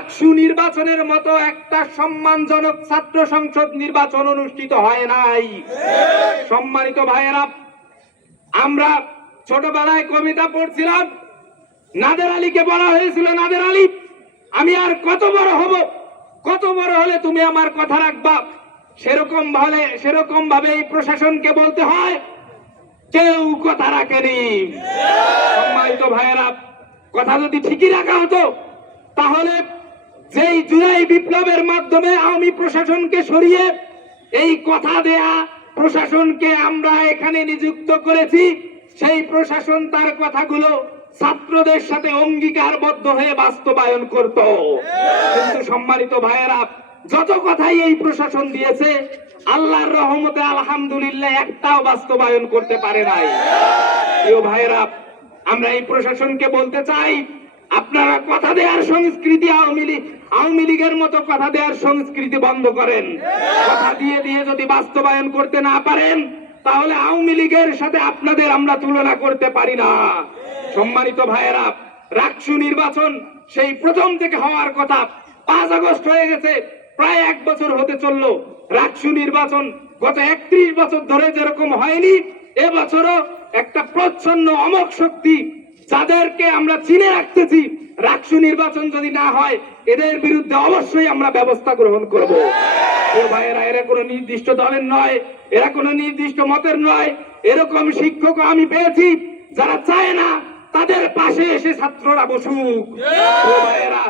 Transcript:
রাকসু নির্বাচনের মতো একটা সম্মানজনক ছাত্র সংসদ নির্বাচন অনুষ্ঠিত হয় নাই। সম্মানিত ভাইয়েরা, আমরা ছোটবেলায় কবিতা পড়ছিলাম। নাদের আলীকে বলা হয়েছিল, নাদের আলী, আমি আর কত বড় হব? কত বড় হলে তুমি আমার কথা রাখবা? সেরকম ভাবে সেরকম ভাবে এই প্রশাসনকে বলতে হয়, কেউ কথা রাখেনি। সম্মানিত ভাইয়েরা, কথা যদি ঠিকই রাখা হতো, তাহলে যেই জুলাই বিপ্লবের মাধ্যমে আওয়ামী প্রশাসনকে সরিয়ে এই কথা দেয়া প্রশাসনকে আমরা এখানে নিযুক্ত করেছি, সেই প্রশাসন তার কথাগুলো ছাত্রদের সাথে অঙ্গীকারবদ্ধ হয়ে বাস্তবায়ন করত। কিন্তু সম্মানিত ভাইয়েরা, যত কথাই এই প্রশাসন দিয়েছে, আল্লাহর রহমতে আলহামদুলিল্লাহ একটাও বাস্তবায়ন করতে পারে নাই। প্রিয় ভাইয়েরা, আমরা এই প্রশাসনকে বলতে চাই আপনারা কথা দেওয়ার সংস্কৃতি আওয়ামী লীগ, আওয়ামী লীগের মতো কথা দেওয়ার সংস্কৃতি বন্ধ করেন। কথা দিয়ে দিয়ে যদি বাস্তবায়ন করতে না পারেন, তাহলে আওয়ামী লীগের সাথে আপনাদের আমরা তুলনা করতে পারি না। সম্মানিত ভাইয়েরা, রাকসু নির্বাচন সেই প্রথম থেকে হওয়ার কথা পাঁচ আগস্ট হয়ে গেছে, প্রায় এক বছর হতে চলল। রাকসু নির্বাচন গত একত্রিশ বছর ধরে যেরকম হয়নি, এবছরও একটা প্রচ্ছন্ন অমক শক্তি যাদেরকে আমরা চিনে রাখতেছি রাকসু নির্বাচন যদি না হয় এদের বিরুদ্ধে অবশ্যই আমরা ব্যবস্থা গ্রহণ করব। ও ভাইয়েরা এরা কোনো নির্দিষ্ট দলের নয় এরা কোনো নির্দিষ্ট মতের নয়। এরকম শিক্ষক আমি পেয়েছি যারা চায় না তাদের পাশে এসে ছাত্ররা বসুক। ও ভাইয়েরা